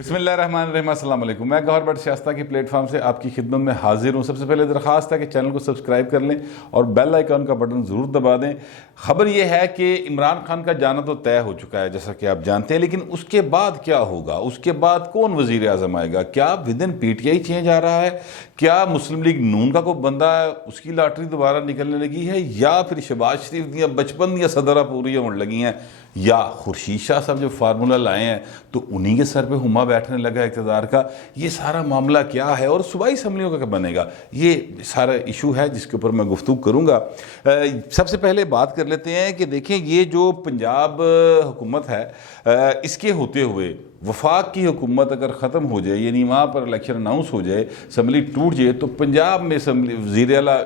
बिस्मिल्लाहिर्रहमानिर्रहीम, अस्सलाम वालेकुम। मैं गौहर बट शास्ता की प्लेटफॉर्म से आपकी खिदमत में हाजिर हूँ। सबसे पहले दरख्वास्त है कि चैनल को सब्सक्राइब कर लें और बेल आइकन का बटन ज़रूर दबा दें। खबर यह है कि इमरान खान का जाना तो तय हो चुका है, जैसा कि आप जानते हैं, लेकिन उसके बाद क्या होगा, उसके बाद कौन वज़ीर आज़म आएगा? क्या विदिन पीटीआई चेंज आ रहा है? क्या मुस्लिम लीग नून का कोई बंदा है उसकी लॉटरी दोबारा निकलने लगी है, या फिर शहबाज शरीफ दियाँ बचपन दियाँ सदरा पूरी होने लगी हैं, या खुर्शीद शाह साहब जो फार्मूला लाए हैं तो उन्हीं के सर पे हुमा बैठने लगा इक़्तिदार का? ये सारा मामला क्या है और सूबाई असम्बलियों का क्या बनेगा, ये सारा इशू है जिसके ऊपर मैं गुफ्तगू करूँगा। सबसे पहले बात कर लेते हैं कि देखें, ये जो पंजाब हुकूमत है, इसके होते हुए वफाक की हुकूमत अगर ख़त्म हो जाए, यानी वहाँ पर इलेक्शन अनाउंस हो जाए, असम्बली टूट जाए, तो पंजाब में असम्बली वज़ीर आला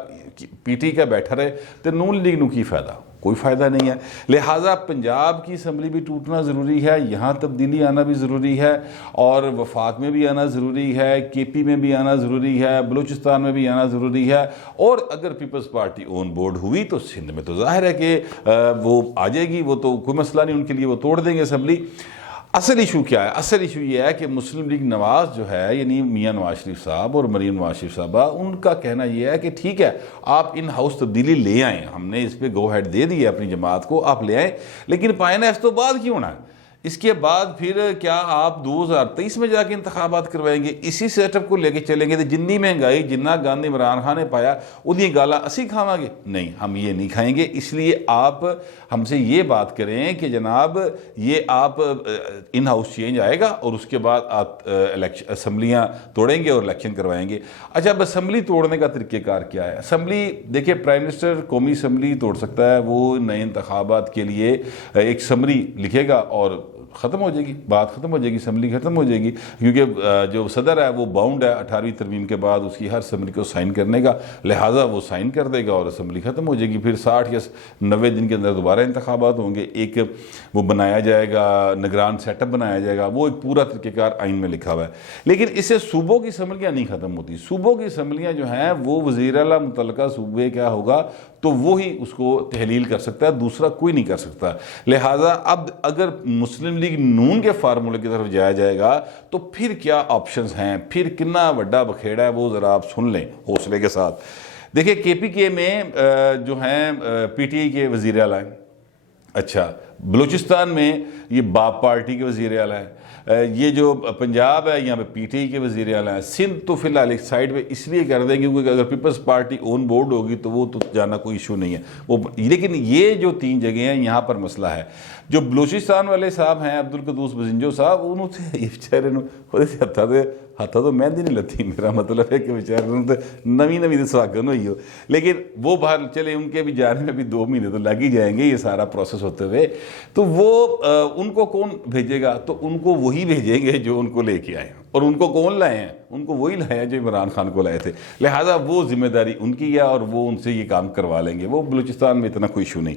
पीटी का बैठा रहे तो नून लीग नू की फ़ायदा? कोई फ़ायदा नहीं है। लिहाजा पंजाब की असम्बली भी टूटना ज़रूरी है, यहाँ तब्दीली आना भी ज़रूरी है, और वफाक में भी आना ज़रूरी है, केपी में भी आना ज़रूरी है, बलूचिस्तान में भी आना ज़रूरी है। और अगर पीपल्स पार्टी ऑन बोर्ड हुई तो सिंध में तो ज़ाहिर है कि वो आ जाएगी, वो तो कोई मसला नहीं, उनके लिए वो तोड़ देंगे असम्बली। असल इशू क्या है? असल इशू ये है कि मुस्लिम लीग नवाज़ जो है, यानी मियाँ नवाज शरीफ साहब और मरीम नवाज शरीफ साहबा, उनका कहना यह है कि ठीक है, आप इन हाउस तब्दीली ले आएँ, हमने इस पर गो हेड दे दी है अपनी जमात को, आप ले आएँ, लेकिन पायना तो बाद क्यों होना है? इसके बाद फिर क्या आप 2023 में जाके इंतखाबात करवाएंगे? इसी सेटअप को लेके चलेंगे तो जिन्नी महंगाई जिन्ना गंद इमरान खान ने पाया उन्हीं गाला असी खावांगे? नहीं, हम ये नहीं खाएंगे। इसलिए आप हमसे ये बात करें कि जनाब, ये आप इन हाउस चेंज आएगा और उसके बाद आप असम्बलियाँ तोड़ेंगे और इलेक्शन करवाएंगे। अच्छा, अब असम्बली तोड़ने का तरीक़ेकार क्या है? असम्बली देखिए, प्राइम मिनिस्टर कौमी असम्बली तोड़ सकता है, वो नए इंतखाबात के लिए एक समरी लिखेगा और ख़त्म हो जाएगी, बात ख़त्म हो जाएगी, असम्बली ख़त्म हो जाएगी, क्योंकि जो सदर है वो बाउंड है 18वीं तरमीम के बाद उसकी हर असम्बली को साइन करने का, लिहाजा वो साइन कर देगा और असम्बली ख़त्म हो जाएगी। फिर 60 या 90 दिन के अंदर दोबारा इंतखाबात होंगे, एक वो बनाया जाएगा, निगरान सेटअप बनाया जाएगा, वो एक पूरा तरीक़ेकार आइन में लिखा हुआ है। लेकिन इससे सूबों की असम्बलियाँ नहीं ख़त्म होती। सूबों की असम्बलियाँ जो हैं वो वज़ीर आला मुतल्लिका सूबे क्या होगा तो वो ही उसको तहलील कर सकता है, दूसरा कोई नहीं कर सकता। लिहाजा अब अगर मुस्लिम लीग नून के फार्मूले की तरफ जाया जाएगा तो फिर क्या ऑप्शंस हैं, फिर कितना बड़ा बखेड़ा है, वो ज़रा आप सुन लें हौसले के साथ। देखिए, केपीके में जो हैं पीटीआई के वज़ीर आला हैं, अच्छा, बलूचिस्तान में ये बाप पार्टी के वज़ीर आला है, ये जो पंजाब है यहाँ पे पीटीआई के वज़ीर आला है, सिंध तो फिलहाल एक साइड पे इसलिए कर देंगे क्योंकि अगर पीपल्स पार्टी ऑन बोर्ड होगी तो वो तो जाना कोई इशू नहीं है वो। लेकिन ये जो 3 जगह हैं यहाँ पर मसला है। जो बलूचिस्तान वाले साहब हैं, अब्दुल कदूस बजिंजो साहब, उन्होंने ये बेचारे हथा तो मेहंदी नहीं लती, मेरा मतलब है कि बेचारे नवी तो सुहागन हुई हो, लेकिन वो बाहर चले, उनके भी जाने में भी 2 महीने तो लग ही जाएंगे ये सारा प्रोसेस होते हुए। तो वो उनको कौन भेजेगा? तो उनको वही भेजेंगे जो उनको लेके आए, और उनको कौन लाए हैं? उनको वही लाए हैं जो इमरान खान को लाए थे। लिहाजा वो जिम्मेदारी उनकी है और वो उनसे ये काम करवा लेंगे, वो बलूचिस्तान में इतना कोई इशू नहीं।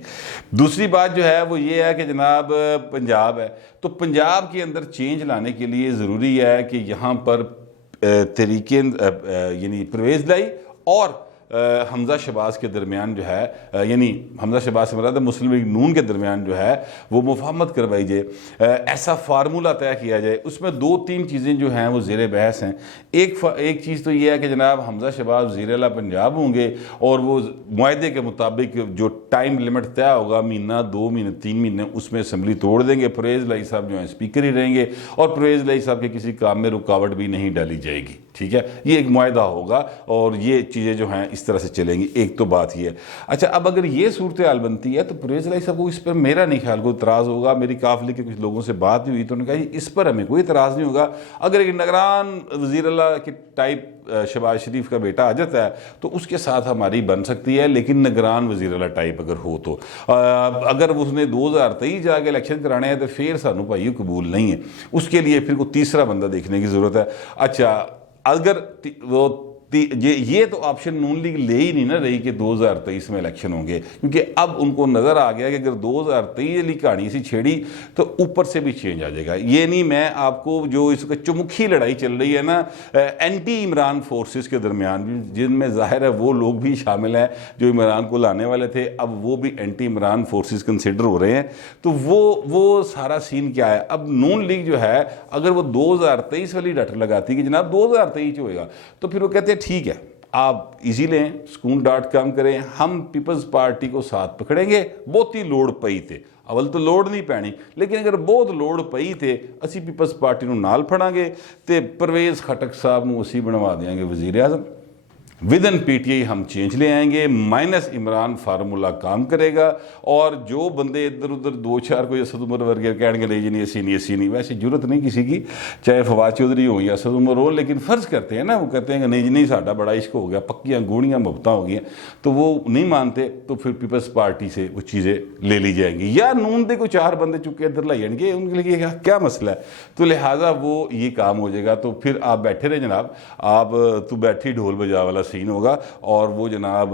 दूसरी बात जो है वो ये है कि जनाब पंजाब है, तो पंजाब के अंदर चेंज लाने के लिए ज़रूरी है कि यहाँ पर तरीके यानी परवेज़ लाई और हमज़ा शहबाज के दरमियान जो है, यानी हमज़ा शहबाज से मुराद मुस्लिम लीग नून के दरमियान जो है वो मुफाहमत करवाई जाए, ऐसा फार्मूला तय किया जाए। उसमें 2-3 चीज़ें जो हैं वो ज़ेर बहस हैं। एक चीज़ तो ये है कि जनाब हमज़ा शहबाज वज़ीर आला पंजाब होंगे और वो मुआहदे के मुताबिक जो टाइम लिमिट तय होगा, महीना, 2 महीने, 3 महीने, उसमें असम्बली तोड़ देंगे। परवेज़ लाई साहब जो हैं स्पीकर ही रहेंगे और परवेज़ लाई साहब के किसी काम में रुकावट भी नहीं डाली जाएगी। ठीक है, ये एक मुआहदा होगा और ये चीज़ें जो हैं इस तरह से चलेंगी। एक तो बात ही है। अच्छा, अब अगर ये सूरत हाल बनती है तो परवेज़ लाई साहब को इस पर मेरा नहीं ख्याल कोई इतराज़ होगा। मेरी काफ़िले के कुछ लोगों से बात भी हुई तो उन्होंने कहा इस पर हमें कोई इतराज़ नहीं होगा। अगर एक निगरान वज़ीर आला के टाइप शहबाज शरीफ का बेटा आ जाता है तो उसके साथ हमारी बन सकती है, लेकिन निगरान वज़ीर आला टाइप अगर हो तो अगर उसने 2023 जाके इलेक्शन कराने हैं तो फिर सानू भाई कबूल नहीं है। उसके लिए फिर कोई तीसरा बंदा देखने की ज़रूरत है। अच्छा, अगर वो ये तो ऑप्शन नून लीग ले ही नहीं ना रही कि 2023 में इलेक्शन होंगे, क्योंकि अब उनको नज़र आ गया कि अगर 2023 वाली कहानी सी छेड़ी तो ऊपर से भी चेंज आ जाएगा। ये नहीं, मैं आपको जो इसका चुमुखी लड़ाई चल रही है ना एंटी इमरान फोर्सेस के दरमियान, जिनमें जाहिर है वो लोग भी शामिल हैं जो इमरान को लाने वाले थे, अब वो भी एंटी इमरान फोर्सेस कंसिडर हो रहे हैं। तो वो सारा सीन क्या है। अब नून लीग जो है अगर वो 2023 वाली डट लगाती कि जनाब 2023 होएगा, तो फिर वो कहते हैं ठीक है आप इजी लें, सुकून डॉट काम करें, हम पीपल्स पार्टी को साथ पकड़ेंगे, बहुत ही लोड़ पई थे। अवल तो लोड़ नहीं पैनी, लेकिन अगर बहुत लोड़ पई थे असी पीपल्स पार्टी ਨੂੰ ਨਾਲ ਫੜਾਂਗੇ ਤੇ परवेज़ खटक साहब ਨੂੰ ਅਸੀਂ बनवा देंगे वज़ीर आज़म। विद इन पीटीआई हम चेंज ले आएंगे, माइनस इमरान फार्मूला काम करेगा। और जो बंदे इधर उधर 2-4 कोई असद उमर वर्गे कहेंगे नहीं जी नहीं असी नहीं, वैसे जरूरत नहीं किसी की, चाहे फवाद चौधरी हो या असद उमर हो, लेकिन फ़र्ज़ करते हैं ना, वो कहते हैं कि नहीं जी नहीं साडा बड़ा इश्क हो गया, पक्कियाँ गूढ़ियाँ मोहब्बत हो गई, तो वो नहीं मानते, तो फिर पीपल्स पार्टी से वो चीज़ें ले ली जाएंगी। या नून दे कोई 4 बंदे चुके इधर लाई जाएंगे, उनके लिए क्या मसला है, तो लिहाजा वो ये काम हो जाएगा। तो फिर आप बैठे रहे जनाब, आप तू बैठी ढोल बजा वाला सीन होगा। और वो जनाब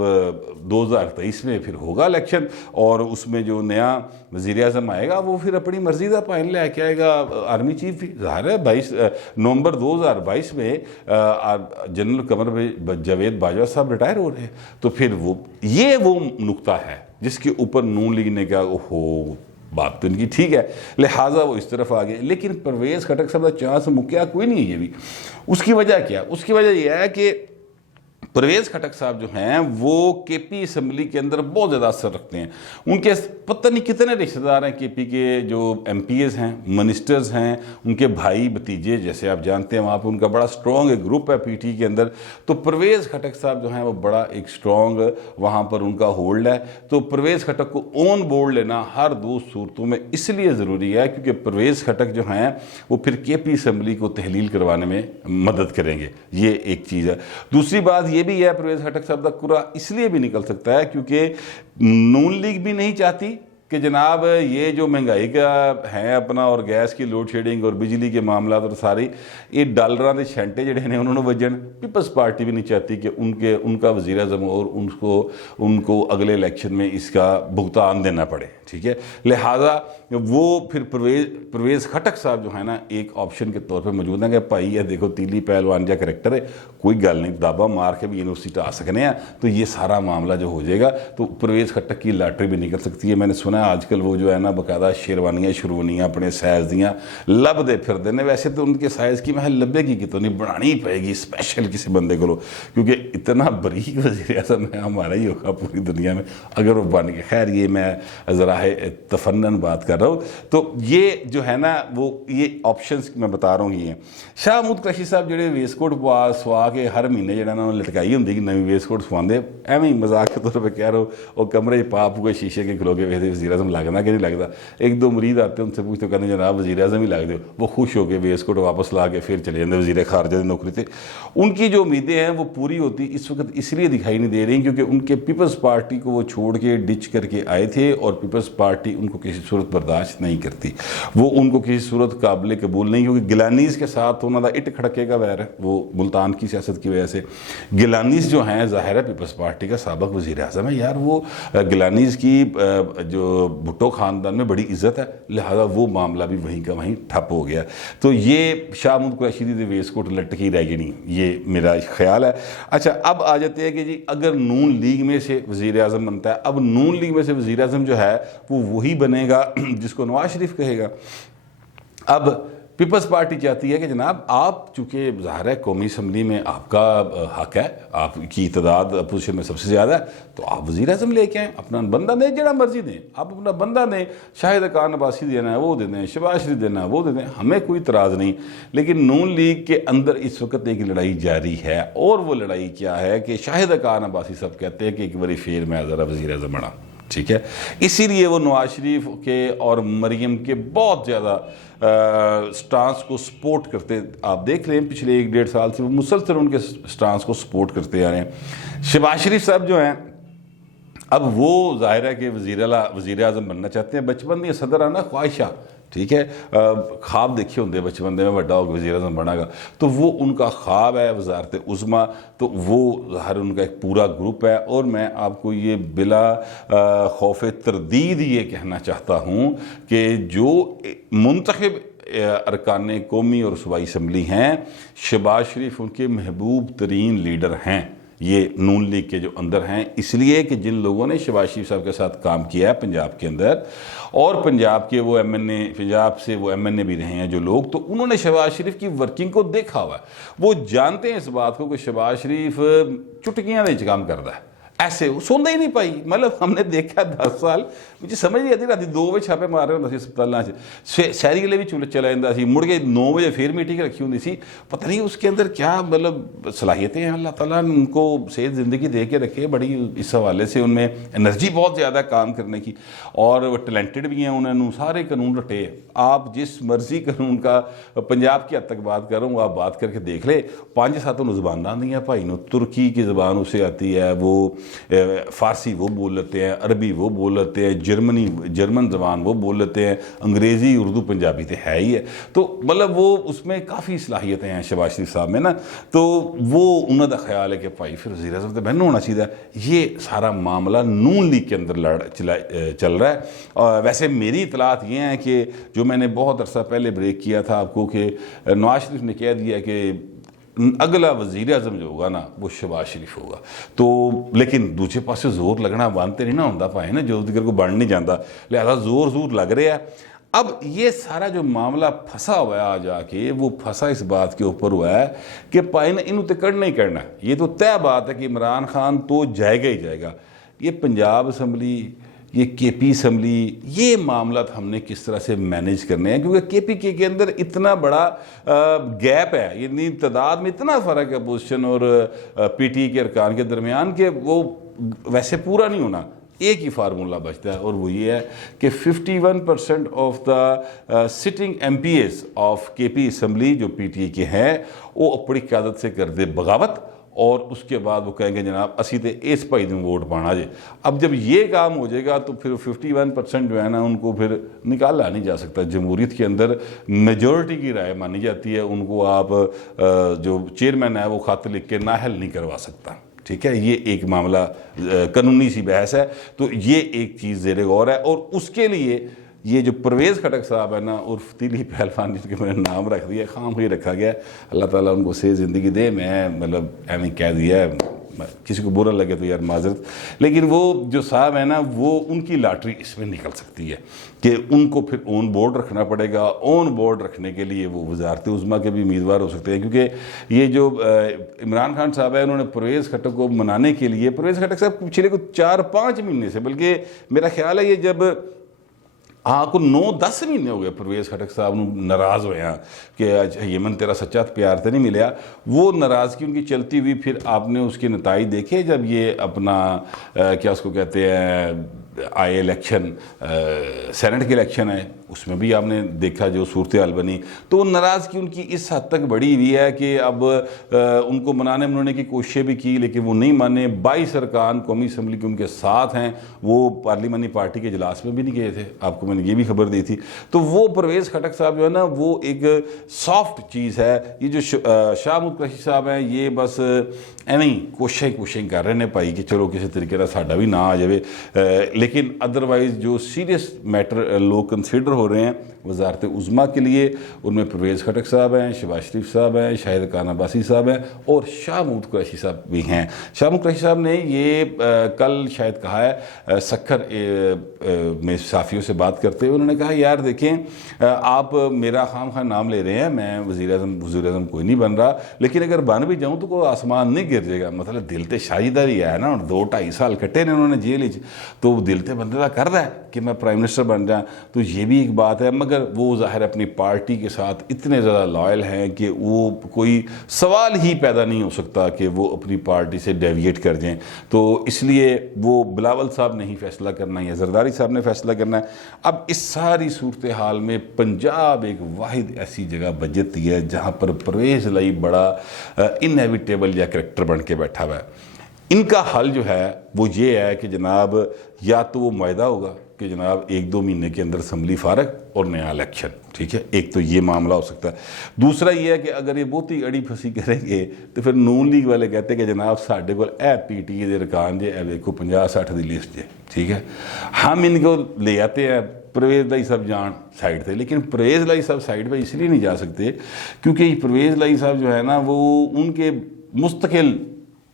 2023 में फिर होगा इलेक्शन, और उसमें जो नया वज़ीर आज़म आएगा वो फिर अपनी मर्जी का पाइन लेके आएगा। आर्मी चीफ भी ज़ाहिर है 22 नवंबर 2022 में जनरल कमर जावेद बाजवा साहब रिटायर हो रहे हैं। तो फिर वो नुक्ता है जिसके ऊपर नून लीग ने कहा ओहो बात तो इनकी ठीक है, लिहाजा वो इस तरफ आ गए। लेकिन परवेज़ खटक साहब का चांस मुक्या कोई नहीं है ये भी। उसकी वजह क्या, उसकी वजह यह है कि परवेज़ खटक साहब जो हैं वो केपी असम्बली के अंदर बहुत ज़्यादा असर रखते हैं। उनके पता नहीं कितने रिश्तेदार हैं केपी के, जो एमपीएस हैं, मिनिस्टर्स हैं, उनके भाई भतीजे, जैसे आप जानते हैं वहाँ पे उनका बड़ा स्ट्रॉन्ग एक ग्रुप है पीटी के अंदर। तो परवेज़ खटक साहब जो हैं वो बड़ा एक स्ट्रॉन्ग वहाँ पर उनका होल्ड है। तो परवेज़ खटक को ऑन बोर्ड लेना हर 2 सूरतों में इसलिए ज़रूरी है क्योंकि परवेज़ खटक जो हैं वो फिर केपी असम्बली को तहलील करवाने में मदद करेंगे। ये एक चीज़ है। दूसरी बात ये भी है, परवेज़ खटक साहब का कुरा इसलिए भी निकल सकता है क्योंकि नून लीग भी नहीं चाहती कि जनाब ये जो महंगाई का है अपना, और गैस की लोड शेडिंग और बिजली के मामला और सारी ये डॉलर के छंटे जड़े ने उन्होंने वजन। पीपल्स पार्टी भी नहीं चाहती कि उनका वज़ीर आज़म और उनको अगले इलेक्शन में इसका भुगतान देना पड़े, ठीक है। लिहाजा वो फिर परवेज़ खटक साहब जो है ना एक ऑप्शन के तौर पे मौजूद है कि भाई ये देखो तीली पहलवान जहा करैक्टर है, कोई गल नहीं, दाबा मार के भी यूनिवर्सिटी आ सकते हैं, तो ये सारा मामला जो हो जाएगा। तो परवेज़ खटक की लॉटरी भी निकल सकती है। मैंने सुना आजकल वो जो है ना बकायदा शेरवानियाँ शुरवानियाँ अपने साइज़ दियाँ लभदे फिरदे ने। वैसे तो उनके साइज़ की मैं लभेगी कि तो नहीं, बनानी ही पड़ेगी स्पेशल किसी बंदे को, क्योंकि इतना बरीक वज़ीर आज़म है हमारा ही होगा पूरी दुनिया में अगर वो बन के। खैर ये मैं ज़रा तफन्नन बात कर रहा हूँ। तो ये जो है ना वो ये ऑप्शंस मैं बता रहा हूँ ये शाह महमूद कुरैशी साहब जो वेस्टकोट सवा के हर महीने जो उन्होंने लटकाई होंगी कि नवी वेस्टकोट सवाते, एवं ही मजाक के तौर पर कह रहे हो, और कमरे पाप हुए शीशे के खलो के वेखते वज़ीर आज़म लगना कि नहीं लगता। 1-2 मरीज आते हैं उनसे पूछते कहते जनाब वज़ीर आज़म ही लगते हो, वो खुश हो गए वेस्टकोट वापस ला के फिर चले जाते वज़ीर खारजा की नौकरी से। उनकी जो उम्मीदें हैं वो पूरी होती इस वक्त इसलिए दिखाई नहीं दे रही क्योंकि उनके पीपल्स पार्टी को वो छोड़ के डिच करके आए थे, और पीपल्स पार्टी उनको किसी सूरत बर्दाश्त नहीं करती, वो उनको किसी सूरत काबिल कबूल नहीं, क्योंकि गिलानीज़ के साथ उन्होंने इट खड़के का वैर है वो मुल्तान की सियासत की वजह से। गिलानीज़ जो हैं ज़ाहिर है पीपल्स पार्टी का साबिक वज़ीर आज़म है यार, वो गिलानीज़ की जो भुट्टो ख़ानदान में बड़ी इज़्ज़त है, लिहाजा वो मामला भी वहीं का वहीं ठप हो गया। तो ये शाह महमूद कुरैशी दी वेस्टकोट लटकी रह गई नहीं, ये मेरा ख्याल है। अच्छा अब आ जाते हैं कि जी अगर नून लीग में से वज़ीर आज़म बनता है, अब नून लीग में से वज़ीर आज़म जो है वो वही बनेगा जिसको नवाज शरीफ कहेगा। अब पीपल्स पार्टी चाहती है कि जनाब आप चूँकि ज़ाहिर है कौमी असम्बली में आपका हक है, आपकी तादाद अपोजिशन में सबसे ज़्यादा है, तो आप वज़ीर आज़म लेके आएँ, अपना बंदा दें, जड़ा मर्जी दें, आप अपना बंदा दें। शाहिद खान अब्बासी देना है वो दे दें, शहबाज शरीफ देना है वो दे दें, हमें कोई इतराज़ नहीं। लेकिन नून लीग के अंदर इस वक्त एक लड़ाई जारी है, और वो लड़ाई क्या है कि शाहिद खान अब्बासी सब कहते हैं कि एक बारी फिर मैं ज़रा वज़ीर आज़म बना, ठीक है। इसीलिए वो नवाज शरीफ के और मरीम के बहुत ज़्यादा स्टांस को सपोर्ट करते, आप देख रहे हैं पिछले 1-1.5 साल से वो मुसलसल उनके स्टांस को सपोर्ट करते आ रहे हैं। शहबाज शरीफ साहब जो हैं अब वो ज़ाहिर है कि वज़ीर आज़म बनना चाहते हैं, बचपन में सदर आना ख्वाहिशा, ठीक है, ख्वाब देखे होंगे बचपन में बड़ा होकर वज़ीर आज़म बनागा, तो वो उनका ख्वाब है वज़ारत उज़्मा, तो वो हर उनका एक पूरा ग्रुप है। और मैं आपको ये बिला खौफ तरदीद ये कहना चाहता हूँ कि जो मुंतखब अरकान कौमी और सूबाई असम्बली हैं, शहबाज शरीफ उनके महबूब तरीन लीडर हैं, ये नून लीग के जो अंदर हैं, इसलिए कि जिन लोगों ने शहबाज शरीफ साहब के साथ काम किया है पंजाब के अंदर, और पंजाब के वो MNA, पंजाब से वो MNA भी रहे हैं जो लोग, तो उन्होंने शहबाज शरीफ की वर्किंग को देखा हुआ है। वो जानते हैं इस बात को कि शहबाज शरीफ चुटकियां दे काम करता है, ऐसे सुनते ही नहीं पाई। मतलब हमने देखा 10 साल मुझे समझ नहीं आती, रात 2 बजे छापे मार रहे होंगे अस्पतालों से, शहरी गले भी चूल्हे चला जाता सी, मुड़ के 9 बजे फिर मीटिंग रखी होंगी सी। पता नहीं उसके अंदर क्या मतलब सलाहियतें हैं, अल्लाह ताला ने उनको सेहत ज़िंदगी दे के रखे बड़ी, इस हवाले से उनमें एनर्जी बहुत ज़्यादा काम करने की, और वो टैलेंटेड भी हैं, उन्होंने सारे कानून रटे। आप जिस मर्जी कानून का पंजाब की हद तक बात कर रहा हूँ, आप बात करके देख ले, 5-7 ज़बान आती हैं भाई नो, तुर्की की ज़बान उसे आती है, वो फ़ारसी वो बोल लेते हैं, अरबी वो बोल लेते हैं, जर्मन ज़बान वो बोल लेते हैं, अंग्रेज़ी उर्दू पंजाबी तो है ही है। तो मतलब वो उसमें काफ़ी सलाहियतें हैं शहबाज शरीफ साहब में ना, तो वो उन्होंने ख्याल है कि भाई फिर वज़ीर आज़म तो बहन होना चाहिए। ये सारा मामला नून लीग के अंदर चल रहा है। और वैसे मेरी इतलात ये हैं कि जो मैंने बहुत अरसा पहले ब्रेक किया था आपको, कि नवाज शरीफ ने कह दिया कि अगला वज़ीर आज़म जो होगा ना वो शहबाज शरीफ होगा। तो लेकिन दूसरे पासे जोर लगना बनते नहीं ना होंदा भाई ना, जो दिगर को बन नहीं जाता, लिहाजा जोर लग रहा है। अब ये सारा जो मामला फंसा हुआ है आ जाके, वो फंसा इस बात के ऊपर हुआ है कि भाई ने इन्हों तो करना ही करना। ये तो तय बात है कि इमरान खान तो जाएगा ही जाएगा। ये पंजाब असम्बली, ये KP असम्बली, ये मामला हमने किस तरह से मैनेज करने हैं, क्योंकि KPK के अंदर इतना बड़ा गैप है, यानी तादाद में इतना फ़र्क है अपोजिशन और PT के अरकान के दरमियान, कि वो वैसे पूरा नहीं होना। एक ही फार्मूला बचता है, और वो ये है कि 51% of the sitting MPs of KP assembly जो PTI के हैं, वो अपनी क़यादत से कर दे बगावत, और उसके बाद वो कहेंगे जनाब असी तो इस भाई ने वोट पाना जे। अब जब ये काम हो जाएगा तो फिर 51% जो है ना, उनको फिर निकाला नहीं जा सकता। जमहूरियत के अंदर मेजॉरिटी की राय मानी जाती है, उनको आप जो चेयरमैन है वो खत लिख के नाहल नहीं करवा सकता। ठीक है, ये एक मामला कानूनी सी बहस है। तो ये एक चीज़ ज़ेरे गौर है। और उसके लिए ये जो परवेज़ खटक साहब है ना, उर्फ तीली पहलवान, जिसके मैंने नाम रख दिया, खाम ही रखा गया, अल्लाह ताला उनको सेहत ज़िंदगी दे। मैं मतलब एवं कह दिया है, किसी को बुरा लगे तो यार माजरत। लेकिन वो जो साहब है ना, वो उनकी लॉटरी इसमें निकल सकती है कि उनको फिर ऑन बोर्ड रखना पड़ेगा। ऑन बोर्ड रखने के लिए वो वज़ारत उज़्मा के भी उम्मीदवार हो सकते हैं, क्योंकि ये जो इमरान खान साहब है, उन्होंने परवेज़ खटक को मनाने के लिए, परवेज़ खटक साहब पिछले को 4-5 महीने से, बल्कि मेरा ख्याल है ये जब को 9-10 महीने हो गए परवेज़ खटक साहब नाराज़ हुए हैं कि यमन तेरा सच्चा प्यार तो नहीं मिला। वो नाराज़गी उनकी चलती हुई, फिर आपने उसके नताइज देखे जब ये अपना क्या उसको कहते हैं आए इलेक्शन, सेनेट के इलेक्शन है, उसमें भी आपने देखा जो सूरत हाल बनी। तो नाराज़गी उनकी इस हद तक बढ़ी हुई है कि अब उनको मनाने की कोशिशें भी की, लेकिन वो नहीं माने। 22 अरकान कौमी असम्बली के उनके साथ हैं, वो पार्लिमानी पार्टी के इजलास में भी नहीं गए थे, आपको मैंने ये भी खबर दी थी। तो वो परवेज़ खटक साहब जो है ना, वो एक सॉफ्ट चीज़ है। ये जो शाह महमूद कुरैशी साहब हैं, ये बस एवं ही कोशिश कर रहे हैं भाई कि चलो किसी तरीके का साडा भी ना आ जाए, लेकिन अदरवाइज़ जो सीरियस मैटर लोग कंसिडर हो रहे हैं वज़ारत उज़्मा के लिए, उनमें परवेज़ खटक साहब हैं, शहबाज शरीफ साहब हैं, शाहिद खान अब्बासी साहब हैं, और शाह महमूद कुरैशी साहब भी हैं। शाह महमूद कुरैशी साहब ने ये कल शायद कहा है सखर में साफ़ियों से बात करते हुए, उन्होंने कहा यार देखें आप मेरा खाम नाम ले रहे हैं, मैं वज़ीर आज़म कोई नहीं बन रहा, लेकिन अगर बन भी जाऊँ तो कोई आसमान नहीं गिर जाएगा। मतलब दिल तो शाहिदा ही है ना, और 2-2.5 साल कटे ने उन्होंने जेल, तो दिल तो बंदे का कर रहा है कि मैं प्राइम मिनिस्टर बन जाऊँ। तो ये भी एक बात है, मगर वो ज़ाहिर अपनी पार्टी के साथ इतने ज़्यादा लॉयल हैं कि वो कोई सवाल ही पैदा नहीं हो सकता कि वो अपनी पार्टी से डेविएट कर जाएं। तो इसलिए वो बिलावल साहब ने ही फैसला करना है या जरदारी साहब ने फैसला करना है। अब इस सारी सूरत हाल में पंजाब एक वाहिद ऐसी जगह बन जाती है जहाँ पर परवेज़ लाई बड़ा इनएविटेबल या करैक्टर बन के बैठा हुआ है। इनका हल जो है वो ये है कि जनाब या तो वो मुआहदा होगा कि कि जनाब 1-2 महीने के अंदर असम्बली फारग और नया इलेक्शन, ठीक है। एक तो ये मामला हो सकता है। दूसरा ये है कि अगर ये बहुत ही अड़ी फसी करेंगे तो फिर नून लीग वाले कहते हैं कि जनाब साढ़े को PTE के रकान जे देखो 50-60 की लिस्ट जे, ठीक है। हम इनको ले आते हैं परवेज़ लाई साहब जान साइड थे, लेकिन परवेज़ लाई साहब साइड पर इसलिए नहीं जा सकते क्योंकि परवेज़ लाई साहब जो है ना वो उनके मुस्तकिल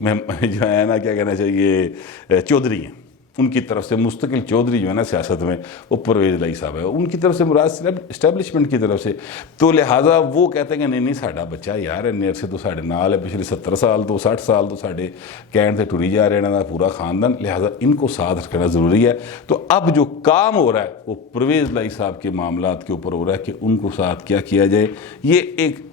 में जो है ना क्या कहना चाहिए चौधरी हैं, उनकी तरफ से मुस्तकिल चौधरी जो है ना सियासत में वो परवेज़ लाई साहब है, उनकी तरफ से मुराद इस्टेबलिशमेंट की तरफ से। तो लिहाजा वो कहते हैं कि नहीं नहीं साडा बच्चा यार इन्ने अरसे तो साढ़े नाल है, पिछले 70 साल तो 60 साल तो साढ़े कैंट से टुरी जा रहे हैं पूरा खानदान, लिहाजा इनको साथ रखना ज़रूरी है। तो अब जो काम हो रहा है वो परवेज़ लाई साहब के मामला के ऊपर हो रहा है कि उनको साथ क्या किया जाए। ये एक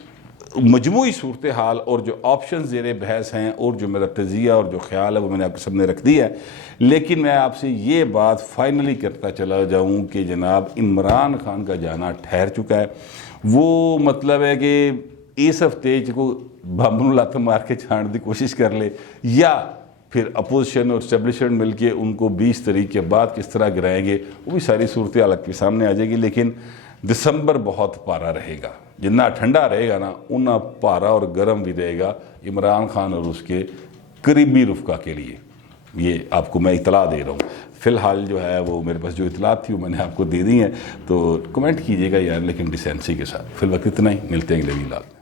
मजमूई सूरत हाल और जो ऑप्शन ज़ेर बहस हैं और जो मेरा तजिया और जो ख्याल है वो मैंने आपके सामने रख दिया है। लेकिन मैं आपसे ये बात फाइनली करता चला जाऊँ कि जनाब इमरान खान का जाना ठहर चुका है। वो मतलब है कि इस हफ्ते को बम नूं लत्त मार के छाण की कोशिश कर ले या फिर अपोजिशन और स्टैब्लिशमेंट मिल के उनको 20 तारीख के बाद किस तरह गिराएंगे वो भी सारी सूरत हाल आपके सामने आ जाएगी। लेकिन दिसंबर बहुत पारा रहेगा, जितना ठंडा रहेगा ना उतना पारा और गर्म भी रहेगा इमरान खान और उसके करीबी रुफ़का के लिए। ये आपको मैं इतला दे रहा हूँ। फ़िलहाल जो है वो मेरे पास जो इतलात थी वो मैंने आपको दे दी हैं, तो कमेंट कीजिएगा यार लेकिन डिसेंसी के साथ। फिलहाल इतना ही, मिलते हैं अगले वीडियो।